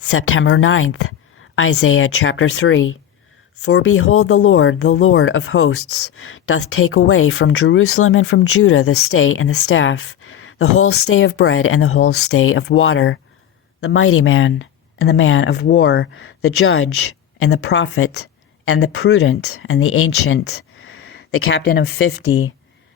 September 9th, Isaiah chapter 3. For behold, the Lord of hosts, doth take away from Jerusalem and from Judah the stay and the staff, the whole stay of bread and the whole stay of water, the mighty man and the man of war, the judge and the prophet, and the prudent and the ancient, the captain of 50,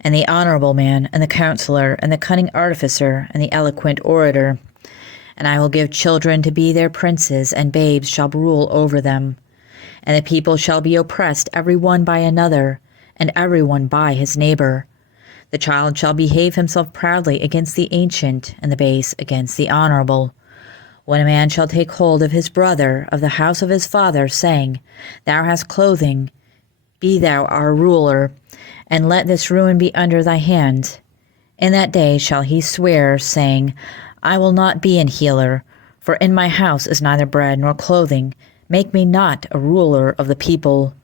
and the honorable man, and the counselor, and the cunning artificer, and the eloquent orator. And I will give children to be their princes, and babes shall rule over them. And the people shall be oppressed every one by another, and every one by his neighbor. The child shall behave himself proudly against the ancient, and the base against the honorable. When a man shall take hold of his brother of the house of his father, saying, Thou hast clothing, be thou our ruler, and let this ruin be under thy hand. In that day shall he swear, saying, I will not be an healer, for in my house is neither bread nor clothing. Make me not a ruler of the people.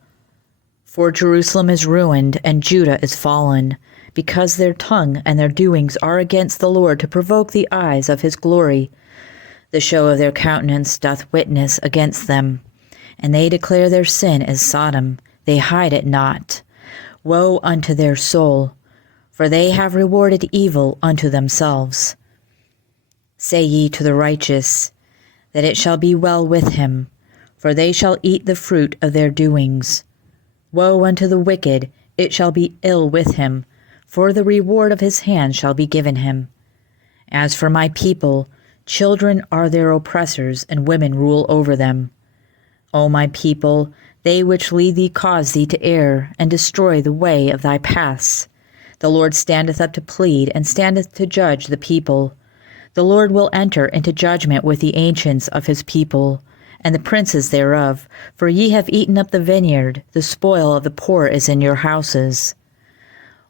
For Jerusalem is ruined, and Judah is fallen, because their tongue and their doings are against the Lord, to provoke the eyes of his glory. The show of their countenance doth witness against them, and they declare their sin as Sodom. They hide it not. Woe unto their soul, for they have rewarded evil unto themselves. Say ye to the righteous, that it shall be well with him, for they shall eat the fruit of their doings. Woe unto the wicked, it shall be ill with him, for the reward of his hand shall be given him. As for my people, children are their oppressors, and women rule over them. O my people, they which lead thee cause thee to err, and destroy the way of thy paths. The Lord standeth up to plead, and standeth to judge the people. The Lord will enter into judgment with the ancients of his people, and the princes thereof, for ye have eaten up the vineyard, the spoil of the poor is in your houses.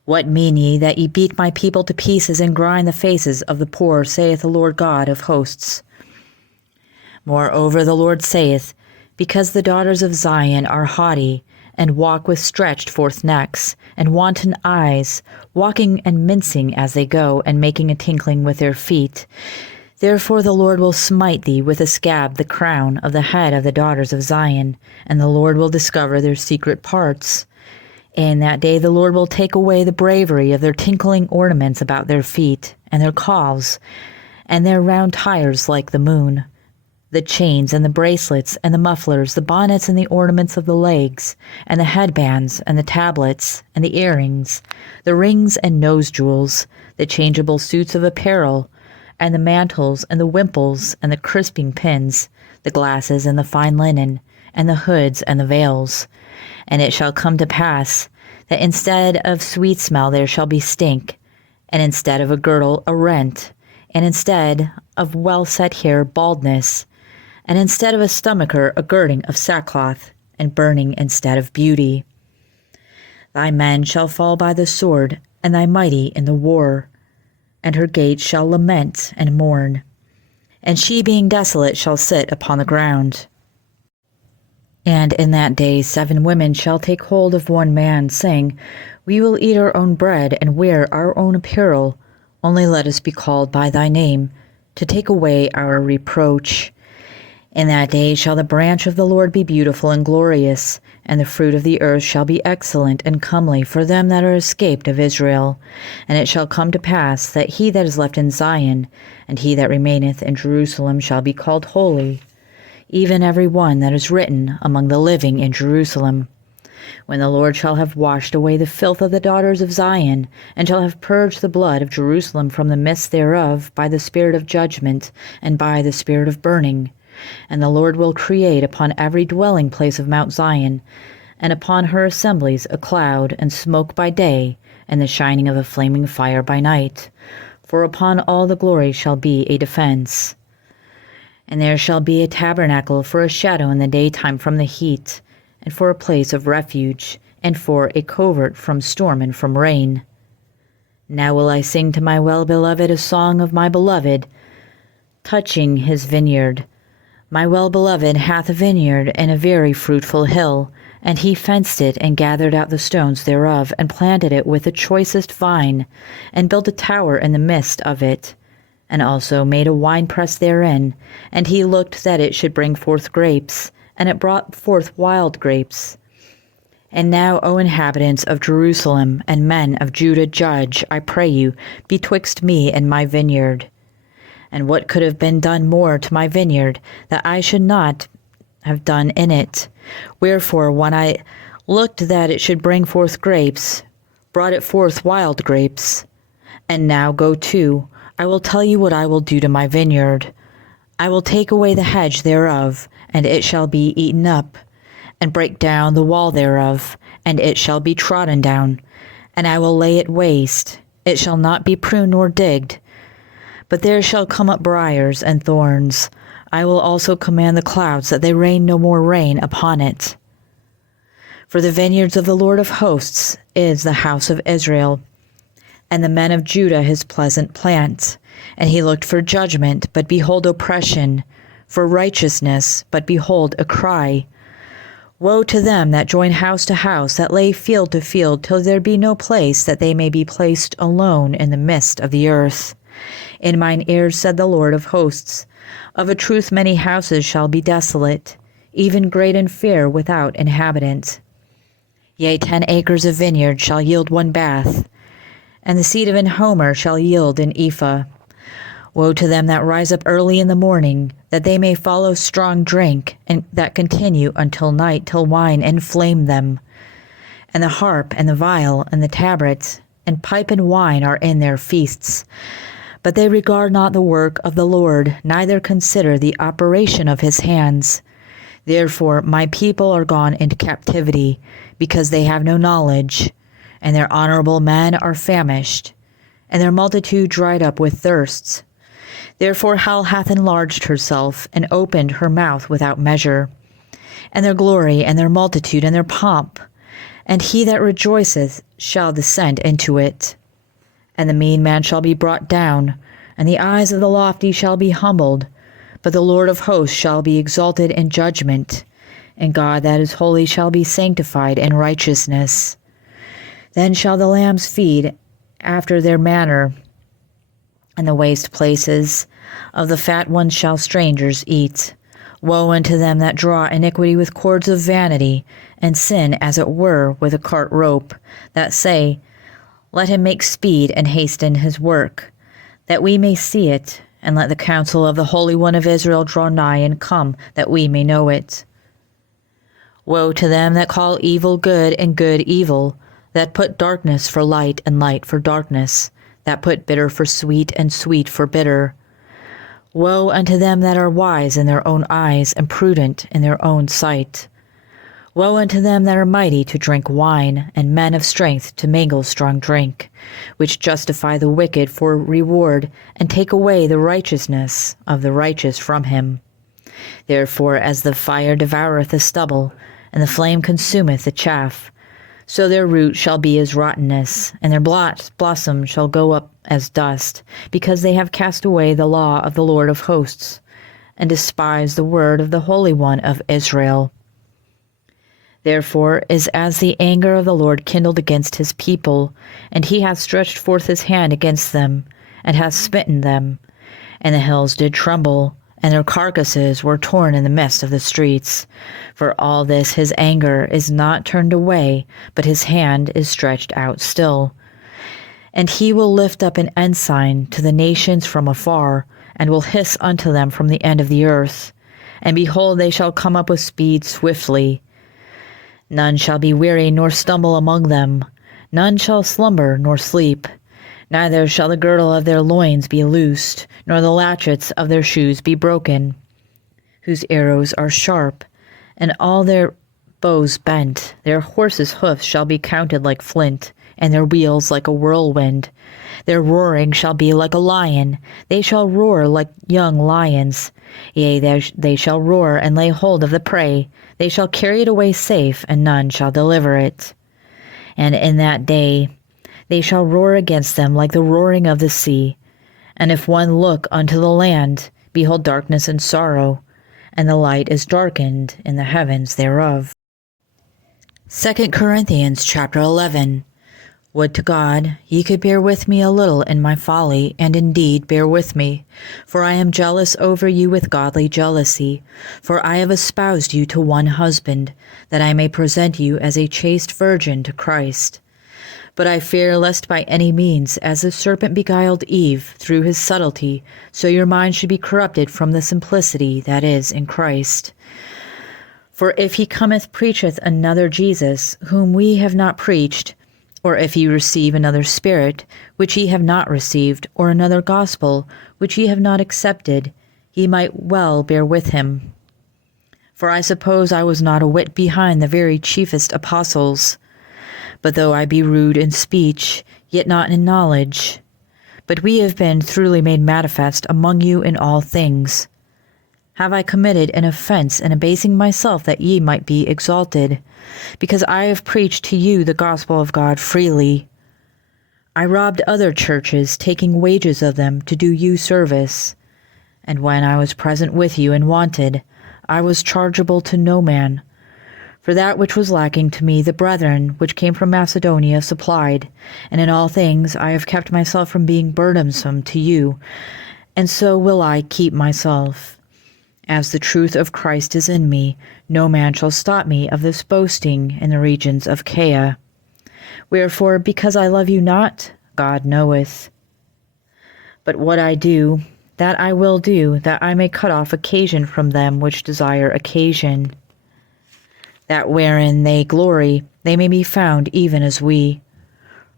What mean ye that ye beat my people to pieces, and grind the faces of the poor, saith the Lord God of hosts? Moreover the Lord saith, Because the daughters of Zion are haughty, and walk with stretched forth necks, and wanton eyes, walking and mincing as they go, and making a tinkling with their feet. Therefore the Lord will smite thee with a scab the crown of the head of the daughters of Zion, and the Lord will discover their secret parts. In that day the Lord will take away the bravery of their tinkling ornaments about their feet, and their calves, and their round tires like the moon, the chains and the bracelets and the mufflers, the bonnets and the ornaments of the legs, and the headbands and the tablets and the earrings, the rings and nose jewels, the changeable suits of apparel, and the mantles and the wimples and the crisping pins, the glasses and the fine linen, and the hoods and the veils. And it shall come to pass that instead of sweet smell there shall be stink, and instead of a girdle a rent, and instead of well-set hair baldness, and instead of a stomacher a girding of sackcloth, and burning instead of beauty. Thy men shall fall by the sword, and thy mighty in the war, and her gates shall lament and mourn, and she being desolate shall sit upon the ground. And in that day 7 women shall take hold of one man, saying, We will eat our own bread, and wear our own apparel, only let us be called by thy name, to take away our reproach. In that day shall the branch of the Lord be beautiful and glorious, and the fruit of the earth shall be excellent and comely for them that are escaped of Israel. And it shall come to pass that he that is left in Zion, and he that remaineth in Jerusalem shall be called holy, even every one that is written among the living in Jerusalem. When the Lord shall have washed away the filth of the daughters of Zion, and shall have purged the blood of Jerusalem from the midst thereof by the spirit of judgment, and by the spirit of burning, and the Lord will create upon every dwelling place of Mount Zion, and upon her assemblies a cloud and smoke by day, and the shining of a flaming fire by night. For upon all the glory shall be a defense. And there shall be a tabernacle for a shadow in the daytime from the heat, and for a place of refuge, and for a covert from storm and from rain. Now will I sing to my well-beloved a song of my beloved, touching his vineyard. My well-beloved hath a vineyard and a very fruitful hill, and he fenced it, and gathered out the stones thereof, and planted it with the choicest vine, and built a tower in the midst of it. and also made a winepress therein, and he looked that it should bring forth grapes, and it brought forth wild grapes. And now, O inhabitants of Jerusalem, and men of Judah, judge, I pray you, betwixt me and my vineyard. And what could have been done more to my vineyard, that I should not have done in it? Wherefore, when I looked that it should bring forth grapes, brought it forth wild grapes. And now go to, I will tell you what I will do to my vineyard. I will take away the hedge thereof, and it shall be eaten up, and break down the wall thereof, and it shall be trodden down, and I will lay it waste. It shall not be pruned nor digged, but there shall come up briars and thorns. I will also command the clouds that they rain no more rain upon it. For the vineyards of the Lord of hosts is the house of Israel, and the men of Judah his pleasant plant. And he looked for judgment, but behold oppression, for righteousness, but behold a cry. Woe to them that join house to house, that lay field to field, till there be no place, that they may be placed alone in the midst of the earth. In mine ears said the Lord of hosts, of a truth many houses shall be desolate, even great and fair without inhabitant. Yea, 10 acres of vineyard shall yield 1 bath, and the seed of an homer shall yield an ephah. Woe to them that rise up early in the morning, that they may follow strong drink, and that continue until night, till wine inflame them. And the harp, and the viol, and the tabret, and pipe and wine are in their feasts. But they regard not the work of the Lord, neither consider the operation of his hands. Therefore my people are gone into captivity, because they have no knowledge, and their honorable men are famished, and their multitude dried up with thirsts. Therefore hell hath enlarged herself, and opened her mouth without measure. And their glory, and their multitude, and their pomp, and he that rejoiceth shall descend into it. And the mean man shall be brought down, and the eyes of the lofty shall be humbled, but the Lord of hosts shall be exalted in judgment, and God that is holy shall be sanctified in righteousness. Then shall the lambs feed after their manner, and the waste places of the fat ones shall strangers eat. Woe unto them that draw iniquity with cords of vanity, and sin as it were with a cart rope, that say, Let him make speed and hasten his work, that we may see it, and let the counsel of the Holy One of Israel draw nigh and come, that we may know it. Woe to them that call evil good and good evil, that put darkness for light and light for darkness, that put bitter for sweet and sweet for bitter. Woe unto them that are wise in their own eyes and prudent in their own sight. Woe unto them that are mighty to drink wine, and men of strength to mingle strong drink, which justify the wicked for reward, and take away the righteousness of the righteous from him. Therefore as the fire devoureth the stubble, and the flame consumeth the chaff, so their root shall be as rottenness, and their blossom shall go up as dust, because they have cast away the law of the Lord of hosts, and despised the word of the Holy One of Israel. Therefore is as the anger of the Lord kindled against his people, and he hath stretched forth his hand against them, and hath smitten them. And the hills did tremble, and their carcasses were torn in the midst of the streets. For all this his anger is not turned away, but his hand is stretched out still. And he will lift up an ensign to the nations from afar, and will hiss unto them from the end of the earth. And behold, they shall come up with speed swiftly. None shall be weary nor stumble among them. None shall slumber nor sleep. Neither shall the girdle of their loins be loosed, nor the latchets of their shoes be broken, whose arrows are sharp, and all their bows bent. Their horses' hoofs shall be counted like flint, and their wheels like a whirlwind. Their roaring shall be like a lion. They shall roar like young lions. Yea, they shall roar and lay hold of the prey. They shall carry it away safe, and none shall deliver it. And in that day they shall roar against them like the roaring of the sea. And if one look unto the land, behold darkness and sorrow, and the light is darkened in the heavens thereof. 2 Corinthians chapter 11. Would to God ye could bear with me a little in my folly, and indeed bear with me. For I am jealous over you with godly jealousy. For I have espoused you to one husband, that I may present you as a chaste virgin to Christ. But I fear lest by any means, as the serpent beguiled Eve through his subtlety, so your mind should be corrupted from the simplicity that is in Christ. For if he cometh preacheth another Jesus, whom we have not preached, or if ye receive another spirit, which ye have not received, or another gospel, which ye have not accepted, ye might well bear with him. For I suppose I was not a whit behind the very chiefest apostles. But though I be rude in speech, yet not in knowledge. But we have been truly made manifest among you in all things. Have I committed an offense in abasing myself that ye might be exalted? Because I have preached to you the gospel of God freely. I robbed other churches, taking wages of them to do you service. And when I was present with you and wanted, I was chargeable to no man. For that which was lacking to me the brethren which came from Macedonia supplied, and in all things I have kept myself from being burdensome to you, and so will I keep myself. As the truth of Christ is in me, no man shall stop me of this boasting in the regions of Achaia. Wherefore, because I love you not, God knoweth. But what I do, that I will do, that I may cut off occasion from them which desire occasion, that wherein they glory, they may be found even as we.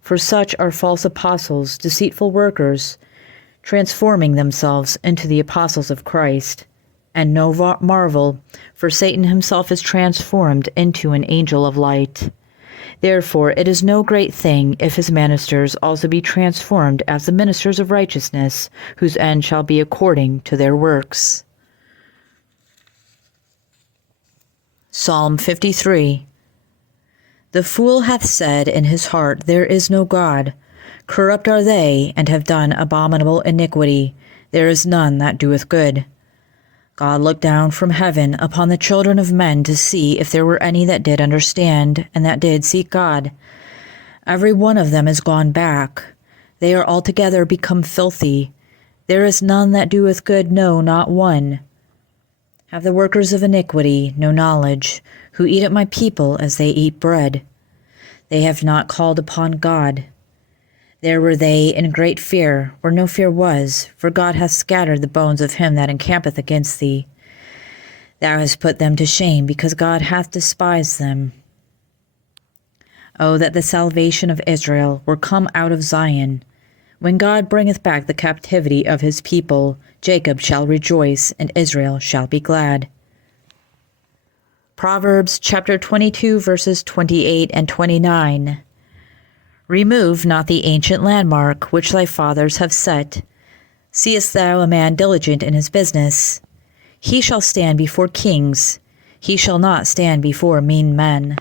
For such are false apostles, deceitful workers, transforming themselves into the apostles of Christ. And no marvel, for Satan himself is transformed into an angel of light. Therefore it is no great thing if his ministers also be transformed as the ministers of righteousness, whose end shall be according to their works. Psalm 53. The fool hath said in his heart, There is no God. Corrupt are they, and have done abominable iniquity. There is none that doeth good. God looked down from heaven upon the children of men to see if there were any that did understand, and that did seek God. Every one of them is gone back. They are altogether become filthy. There is none that doeth good, no, not one. Have the workers of iniquity no knowledge, who eat at my people as they eat bread? They have not called upon God. There were they in great fear, where no fear was, for God hath scattered the bones of him that encampeth against thee. Thou hast put them to shame, because God hath despised them. O that the salvation of Israel were come out of Zion! When God bringeth back the captivity of his people, Jacob shall rejoice, and Israel shall be glad. Proverbs chapter 22, verses 28 and 29. Remove not the ancient landmark which thy fathers have set. Seest thou a man diligent in his business? He shall stand before kings. He shall not stand before mean men.